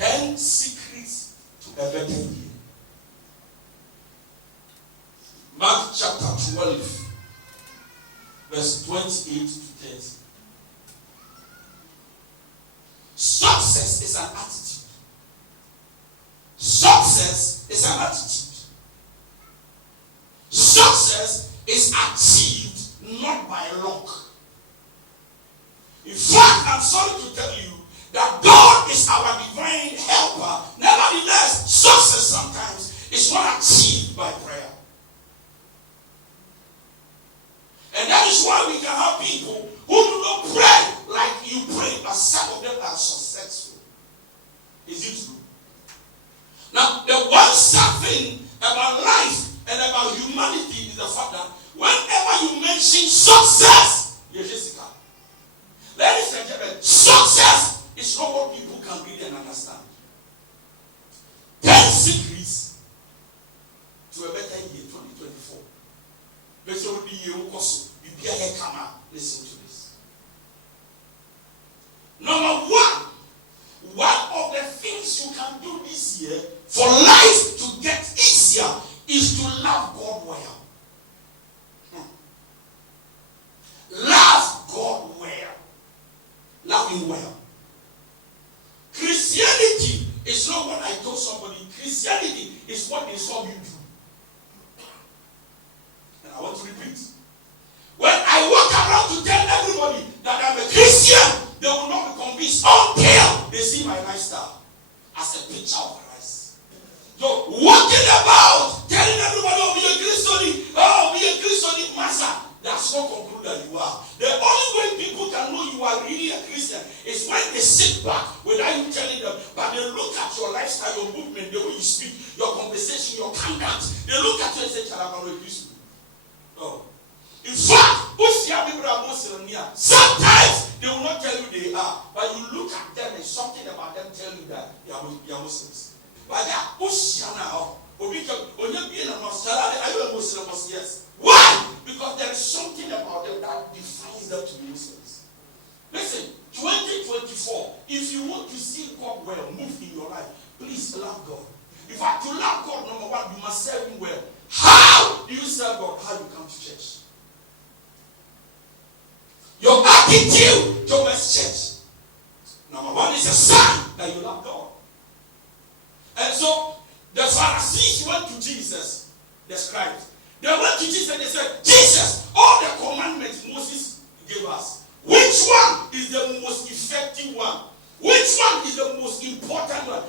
10 secrets to a better year. Mark chapter 12, verse 28 to 30. Success is an attitude. Success is an attitude. Success is achieved not by luck. In fact, I'm sorry to tell you that God is our divine helper. Nevertheless, success sometimes is not achieved by prayer. And that is why we can have people who do not pray like you pray, but some of them are successful. Is it true? Now, the one sad thing about life and about humanity is the fact that whenever you mention success, you're Jessica. Ladies and gentlemen, success is not what people can read and understand. 10 secrets to a better year, 2024. Listen to this. Number one of the things you can do this year for life to get easier is to love God well. Love God well. Love Him well. Christianity is not what I told somebody. Christianity is what they saw you do. And I want to repeat. When I walk around to tell everybody that I'm a Christian, they will not be convinced until they see my lifestyle as a picture of Christ. So walking about telling everybody, oh, be a Christian, master, that's not conclude that you are. The only way people can know you are really a Christian is when they sit back without you telling them, but they look at your lifestyle, your movement, the way you speak, your conversation, your conduct. They look at you and say, oh. In fact, sometimes they will not tell you they are, but you look at them and something about them tell you that they are Muslims. But they are now. Are you a Muslim? Yes. Why? Because there is something about them that defines them to be Muslims. Listen, 2024, if you want to see God well move in your life, please love God. In fact, to love God, number one, you must serve Him well. How do you serve God? How you come to church? Your attitude towards church, number one, is a sign that you love God. And so, the Pharisees went to Jesus, the scribes. They went to Jesus and they said, Jesus, all the commandments Moses gave us, which one is the most effective one? Which one is the most important one?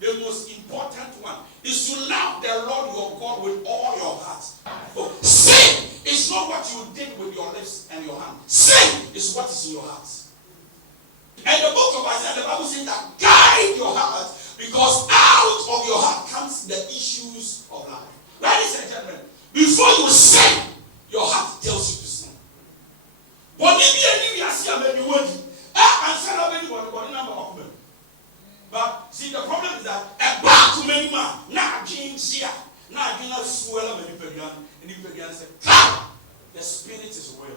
The most important one is to love the Lord your God with all your heart. Oh, sin is not what you did with your lips and your hand. Sin is what is in your heart. And the book of Isaiah, the Bible says that guide your heart, because out of your heart comes the issues of life. Ladies and gentlemen, before you sin, your heart tells you to sin. But see, the problem is that a back to many man, now James here, now you know fuel of any pagan, and the pagan said, the spirit is willing.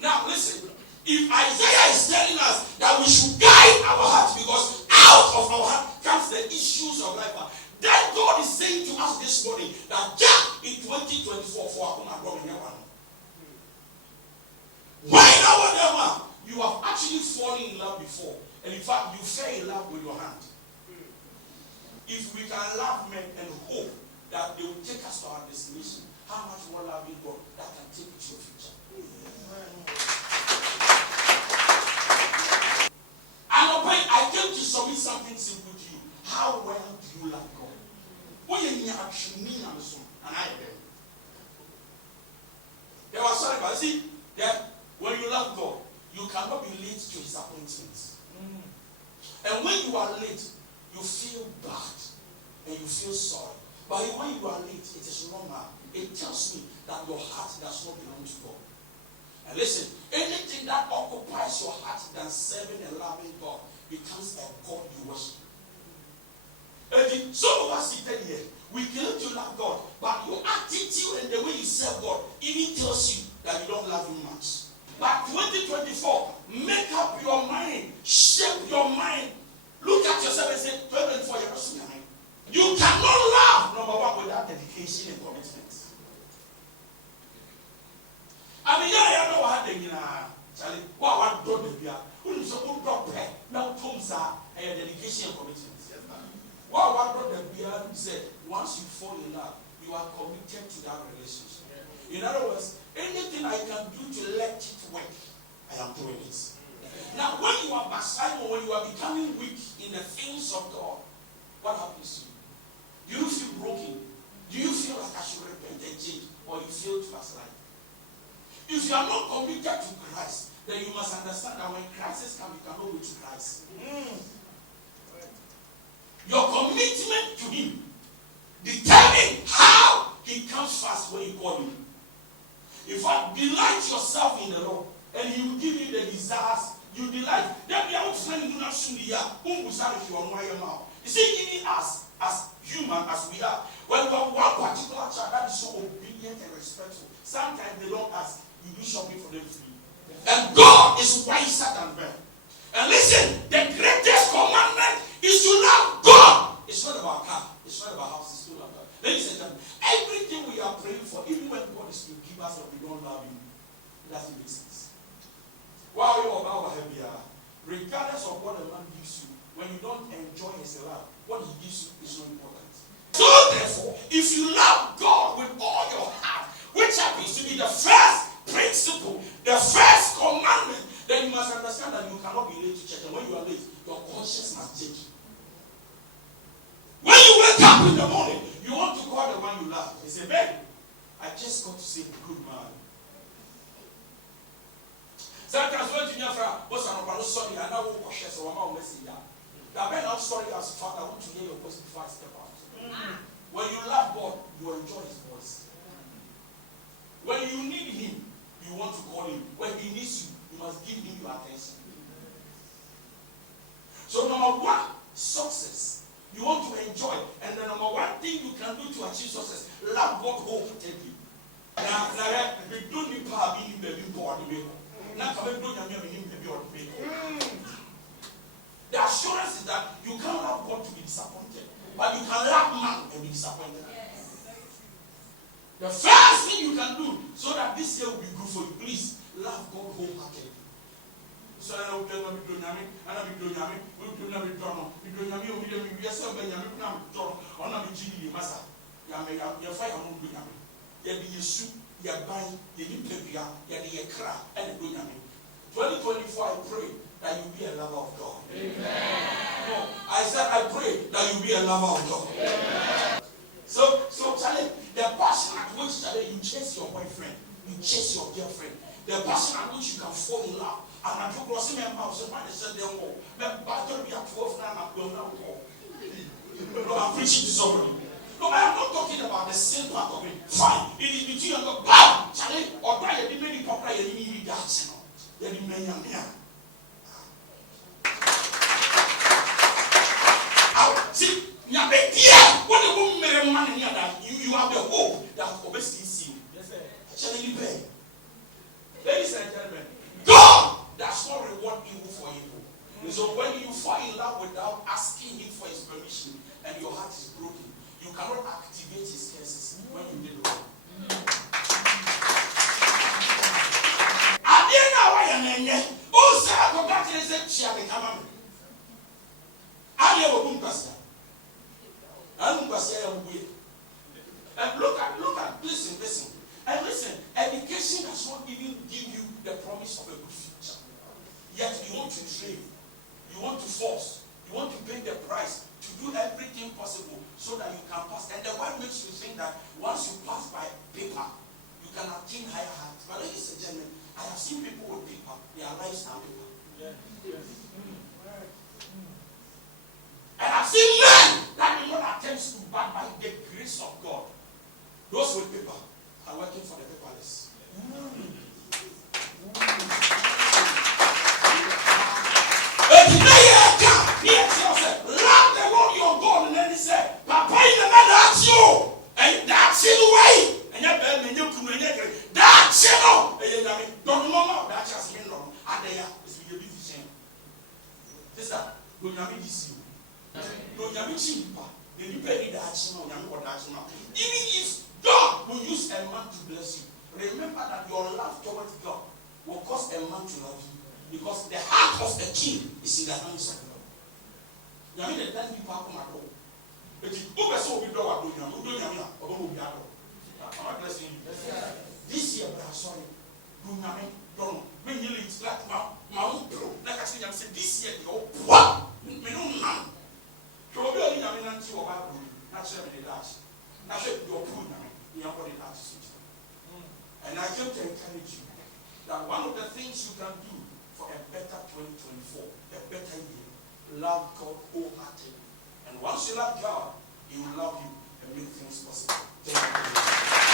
Now listen, if Isaiah is telling us that we should guide our hearts because out of our heart comes the issues of life, then God is saying to us this morning that Jack in 2024 for our why you have actually fallen in love before, and in fact you fell in love with your hand. If we can love men and hope that they will take us to our destination, how much more loving God that can take you to your future? And I came to submit something simple to you. How well do you love God? And I did. There was something, but see, that when you love God, you cannot be late to His appointments. And when you are late, you feel bad and you feel sorry. But when you are late, it is normal. It tells me that your heart does not belong to God. And listen, anything that occupies your heart than serving and loving God becomes a God you worship. And some of us seated here, we claim to love God, but your attitude and the way you serve God even tells you that you don't love Him much. But 2024, make up your mind, shape your mind. Look at yourself and say, 2024, you're not so young. You cannot love, number one, without dedication and commitment. I mean, yeah, I know what happened. Charlie, what don't the beer? Who is a good doctor? Now, Tom's dedication and commitment. What don't the beer said, once you fall in love, you are committed to that relationship. In other words, anything I can do to let it work, I am doing it. Now, when you are backsliding or when you are becoming weak in the things of God, what happens to you? Do you feel broken? Do you feel like I should repent and change? Or you feel to backslide? If you are not committed to Christ, then you must understand that when crisis comes, you cannot go to Christ. Your commitment to Him determines how He comes fast when you call Him. If I delight yourself in the Lord, and He will give you the desires you delight, then we are friends do not soon the year. Whom will serve you on my mouth? You see, even us, as human as we are, when we have one particular child that is so obedient and respectful, sometimes they don't ask, you do shopping for them free. And God is wiser than them. And listen, the greatest commandment is to love God. It's not about car, it's not about house, it's not about God. Ladies and gentlemen, everything we are praying for, even when God is to give us what we don't love Him, it doesn't make sense. While you are about heavy, regardless of what a man gives you, when you don't enjoy his love, what he gives you is not important. So therefore, if you love God with all your heart, which happens to be the first principle, the first commandment, then you must understand that you cannot be late to church. And when you are late, your conscience must change. When you wake up in the morning, you want to call the one you love. You say, babe, I just got to say good man. Sometimes when you are boss and I'm sorry, I know what she says, so I'm messing up. Now, when I'm sorry as Father, I want to hear your voice before I step out. When you love God, you enjoy His voice. When you need Him, you want to call Him. When He needs you, you must give Him your attention. So, number one, success. You want to enjoy. And the number one thing you can do to achieve success, love God wholeheartedly. Now, we don't need power being baby born. The assurance is that you can't love God to be disappointed, but you can love man and be disappointed. Yes. The first thing you can do so that this year will be good for you, please love God wholeheartedly. So I don't know what I'm doing. I don't know what I'm doing. 2024, I pray that you be a lover of God. Amen. No, I said I pray that you be a lover of God. Amen. So Charlie, the passion at which Charlie, you chase your boyfriend, you chase your girlfriend, the passion at which you can fall in love. And I took crossing my mouth, so I said, "They won't. But I don't be at 12 now. I'm preaching to somebody. No, I am not talking about the sin part of it. Fine, it is between you and God. Bam, Charlie, or die. You didn't make proper. You need that. You didn't make young. See, now, what the woman made a man in here that you have the hope that obviously see you. Yes, sir. Shall you pray? Ladies and gentlemen, God does not reward evil for evil. Mm-hmm. So when you fall in love without asking Him for His permission and your heart is broken, you cannot activate His curses when you did wrong. And look at, listen. And listen, education does not even give you the promise of a good future. Yet you want to train, you want to force, you want to pay the price to do everything possible so that you can pass. And the world makes you think that once you pass by paper, you can attain higher heights. But ladies and gentlemen, I have seen people with paper, their lives are paper. Yeah. Yes. And I've seen men that will not attempt to, but by the grace of God, those with paper are working for the paperless. Love the Lord your God, and then he said, Papa, in the matter that's you, and that's in the way. And you better you couldn't that's you know, and you don't know that's is be a bit shame. Sister, don't you have this you? Don't you have it? Then you pay the action on your action. Even if God will use a man to bless you, remember that your love towards God will cause a man to love you. Because the heart of the king is in the hands of God. You mean the 10 people come at all? But if you also be door, do you know? I'm not blessing you. This year, but I'm sorry. Do you know? When you leave, like my own pro, like I said, this year, you're what? We don't know. So we are in a minute to about not serving the dash. I said, you're poor now. You're body dash. And I came to encourage you that one of the things you can do for a better 2024, a better year, love God wholeheartedly. And once you love God, He will love you and make things possible. Thank you.